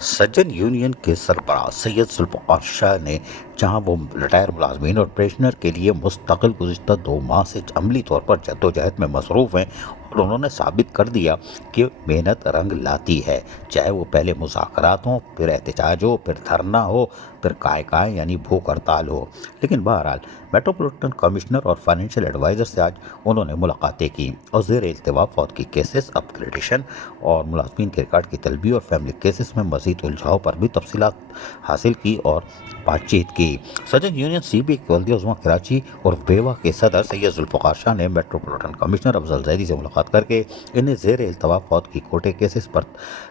सज्जन union के सरबराह सैयद जुल्फ़िकार शाह ने जहां वो रिटायर मुलाजमीन और पेंशनर के लिए मुस्तकिल गुज़िश्ता 2 माह से अमली तौर पर जद्दोजहद में मसरूफ़ हैं और उन्होंने साबित कर दिया कि मेहनत रंग लाती है, चाहे वो पहले मुज़ाकरात हों, फिर एहतजाज हो, फिर धरना हो, फिर काय यानी भूख हड़ताल हो। लेकिन बहरहाल मेट्रोपॉलिटन कमिश्नर और फाइनेंशियल एडवाइज़र से आज उन्होंने मुलाकातें की और ज़ेर इल्तिवा फौतगी केसेस, अपग्रेडेशन और मुलाजमीन के रिकॉर्ड की तलबी और फैमिली केसेस में मज़ीद उलझाव पर भी तफसीलात हासिल की और बातचीत की। सज्जन यूनियन CBA के वल्दी उज़्मा कराची और बेवा के सदर सैयद जुल्फ़िकार शाह ने मेट्रोपॉलिटन कमिश्नर अफजल जैदी से मुलाकात करके इन्हें ज़ेर इल्तवा फौतगी कोटे केसेस पर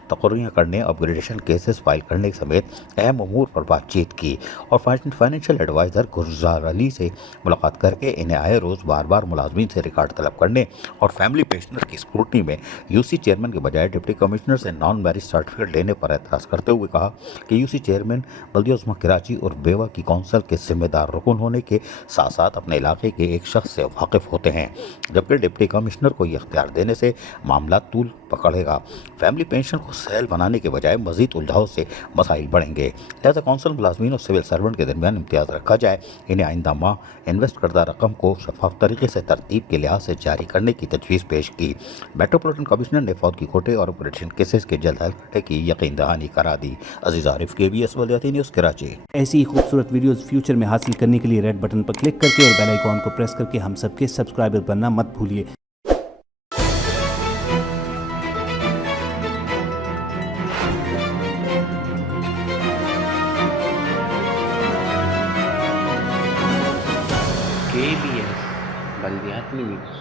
तकर्रियाँ करने, अपग्रेडेशन केसेस फाइल करने समेत अहम अमूर पर बातचीत की और फाइनेंशियल एडवाइज़र गुलजार अली से मुलाकात करके इन्हें आए रोज़ बार बार मुलाजमीन से रिकॉर्ड तलब करने और फैमिली पेंशनर की स्क्रूटनी में UC चेयरमैन के बजाय डिप्टी कमिश्नर से नॉन मैरिज सर्टिफिकेट लेने पर एतराज़ करते हुए कहा कि UC चेयरमैन बल्दिया उज़्मा कराची और बेवा की कौंसिल के जिम्मेदार रुकन होने के साथ साथ अपने इलाके के एक शख्स से वाकिफ़ होते हैं, जबकि डिप्टी कमिश्नर को ये इख्तियार देने से मामला तूल पकड़ेगा। फैमिली पेंशन को सहल बनाने के बजाय मजीद उलझाव से मसाइल बढ़ेंगे, लिहाजा कौंसिल मुलाजमीन और सिविल सर्वेंट के दरमियान इम्तियाज़ रखा जाए। इन्हें आइंदा माह इन्वेस्ट करदा रकम को शफाफ तरीके से तरतीब के लिहाज से जारी करने की तजवीज़ पेश की। मेट्रोपॉलिटन कमिश्नर ने फौतगी कोटे और ऑपरेशन केसेस के जल्द हल करने की यकीन दहानी करा दी। अजीज आरिफ, KBS वलियाती न्यूज़ कराची। ऐसी ही खूबसूरत वीडियोस फ्यूचर में हासिल करने के लिए रेड बटन पर क्लिक करके और बेल आइकॉन को प्रेस करके हम सबके सब्सक्राइबर बनना मत भूलिए। KBS बल्दियाती न्यूज़।